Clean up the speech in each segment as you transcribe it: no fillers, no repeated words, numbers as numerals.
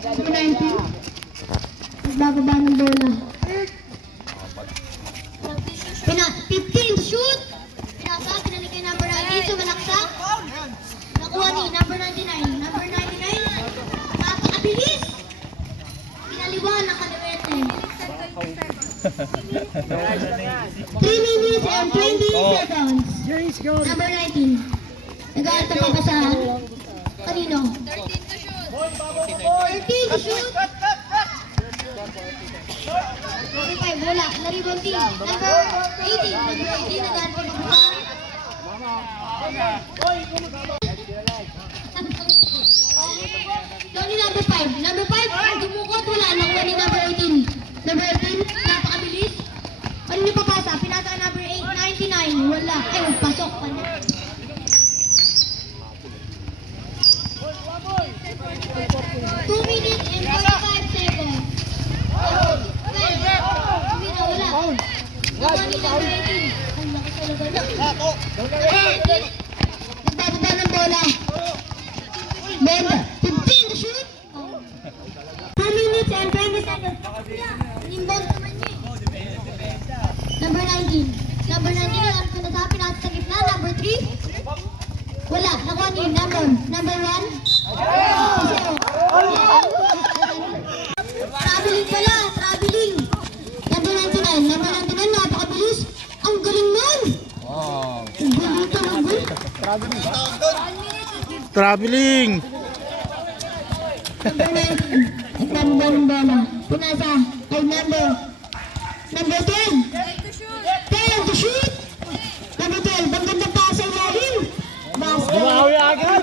Number 19. Nagbababa ng bola. 15, shoot! Pinasa, pinalik kay number 19, sumalaksak. Nakuha ni number 99. Number 99, napakabilis! Pinaliwan ng kaliwete. 3 minutes and 20 seconds. Number 19. Nag-aalta pa ba sa kanino? 13 to shoot! 45, wala. Na-rebound team. Number 18. Number 18, nag-aalta pa ba sa Tony number 5. Number 5, dumukot, wala. Nakuha ni number 18. Number 18, napakabilis. Ano niyo papasa? Pinasa ka number 8, 99. Wala. Ay, pasok pa na. 2 minutes and 45 seconds. Wala. Nakuha ni number 18. Ang laki talaga na. Nagbababa ng bola. Then, 15 to shoot. 2 minutes and 20 seconds. Inbound naman niya. Number 19. Number 19, alam ko na sa pinasa sa gitna. Number 3. Wala. Nakuha niya. Number 1. Traveling pala. Traveling. Number 99. Number 99, napakabilis. Ang galing nun. Ang galing talaga. Traveling. Number 19. Nagbababa ng bola. Pinasa. Ay, number 10. 10 to shoot. Number 12. Ang ganda pa sa ilalim. Basket. Bumawi agad.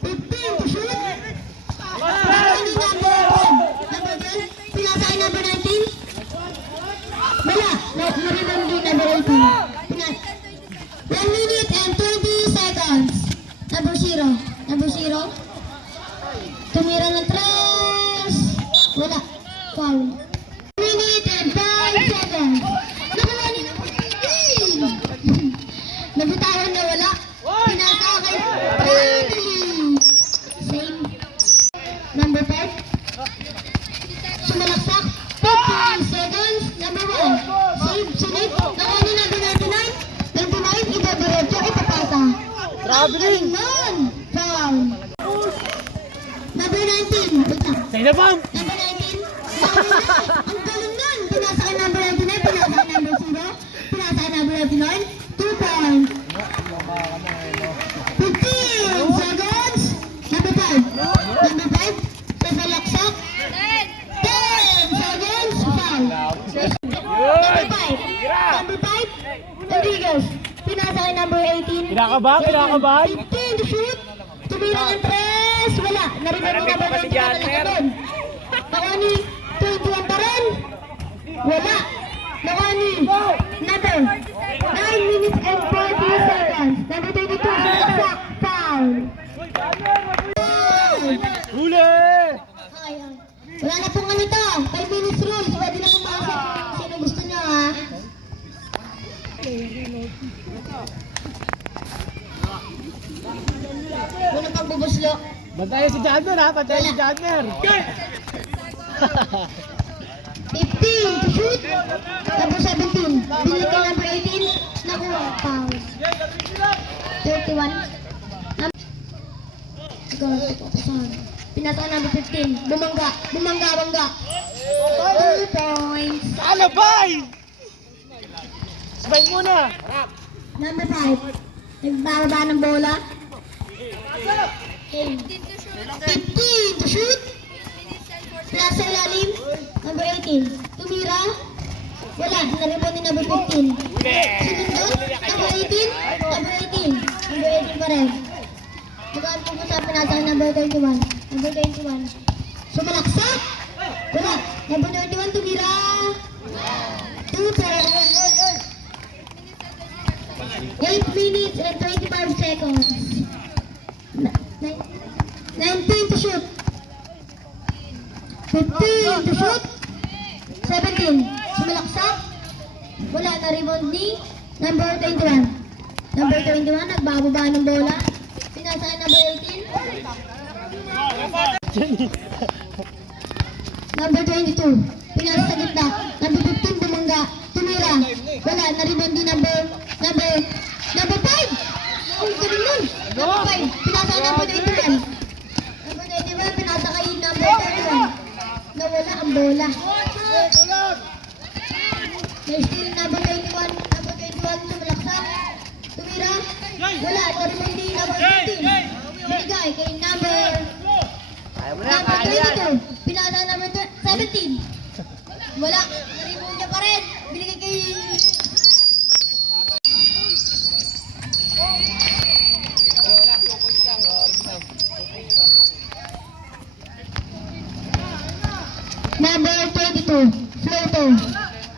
15 to shoot. Number 10. Pinasa ay number 19. Wala. Na-rebound din number 18. 1 minute and 20 seconds. Number 0. Number 0. Tumira ng 3. Wala. Foul. 1 minute and 5 seconds. Nakuha ni number 18. Nabitawan na wala. Pinasa kay Bradley. Same. Number 5. Sumalaksak. 15 seconds. Number 1. Save. Sunod. Nakuha ni number 99. 99. Ibabaredyo. Ipapasa. Traveling. Non. Foul. Number 19. Wait lang. Say na bang? Number 19. Ang galing nun. Pinasa kay number 99. Pinasa kay number 0. Pinasa kay number 99. 2 points. 15 seconds. Number 5. Number 5. Sasalaksak. 10 seconds. Foul. Number 5. Number 5. Rodriguez. Pinasa kay number 18. Pinakabahan. 15 to shoot. Tumira ng 3. Wala. Narinig ni number 19. Nakuha ni 21 pa rin. Wala. Nakuha ni number 9 minutes and 40 seconds. Number 22. Sumalaksak. Foul. Huli! Ayan. Wala na pong ano to. 5 minutes rule. Pwede na pumasok kung sino gusto nyo, ha. Wala pang bubuslo. Bantayan si Jadner ha, bantayan si Jadner. 15 to shoot. Number 17. Binili kay number 18. Nakuha. Foul. 31. Pinasa number 15. Bumangga. 2 points. Ano bay? Sabay muna. Number 5. Nagbababa ng bola. 15 to shoot. Plus sa ilalim. Number 18. Tumira. Wala. Naribon ni number 15. Sinundot. Number 18. Number 18. Number 18 pa rin. Bukaan po ko sa pinasa number 21. Number 21. Sumalaksak. Wala. Number 21. Tumira. 2 points. 8 minutes and 25 seconds. 19 to shoot. 15 to shoot. 17. Sumalaksak. Wala na rebound ni Number 21. Number 21, nagbababa ng bola. Pinasa kay number 18. Number 22, pinasa sa gitna. Number 15, bumangga. Tumira. Wala, na-rebound din number 5. Ang galing nun. Number 5, pinasa kay number 21. Number 21, pinasa kay number 31. Nawala ang bola. Na-steal number 21. Number 21, sumalaksak. Tumira. Wala, na-rebound din number 15. Binigay kay number 22. Pinasa number 17. Wala. Na-rebound niya pa rin. Binigay kay... Number 22. Floater.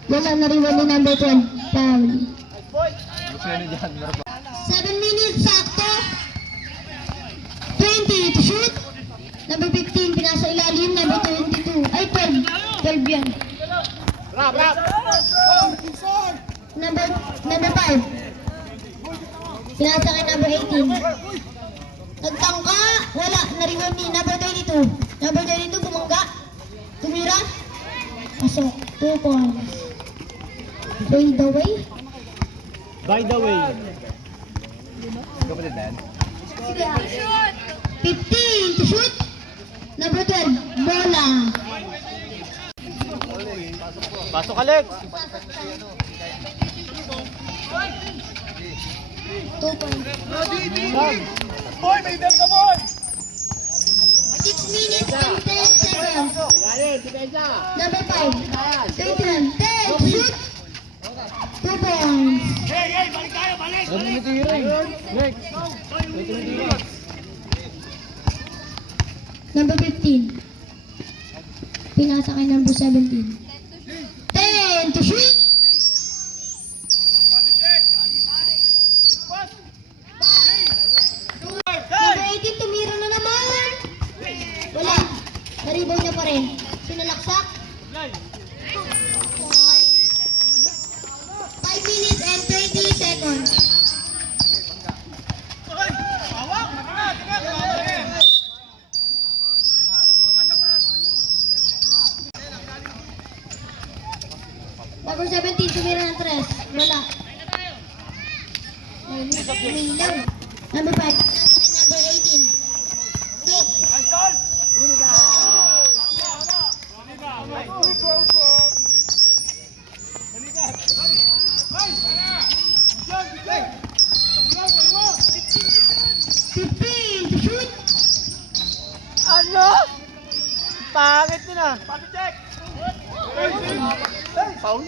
Wala, na-rebound ni number 12. Foul. 7 minutes, sakto. 20 to shoot. Number 15, pinasa ilalim. Number 22. Ay, 12. 12 yan. Number 5. Pinasa kay number 18. Nagtangka. Wala. Na-rebound ni number 22. Number 22, bumangga. Tumira. Pasok. 2 points. By the way. By the way. Sige. 15 to shoot. Number 12. Bola. Pasok, Alex. 2 points. Boy, may bell ka, boy. 6 minutes and 10 seconds. Number 5. 21. 10 to shoot. 2 points. Next. Number 15. Pinasa kay number 17. 10 to shoot. Number 18, tumira na naman. Wala. Na-rebound niya pa rin. Sinalaksak. 5 minutes and 20 seconds. Number 17, tumira ng 3. Wala. Umilaw. Number 5, number 18. To shoot. Ano? Pangit nila. Foul?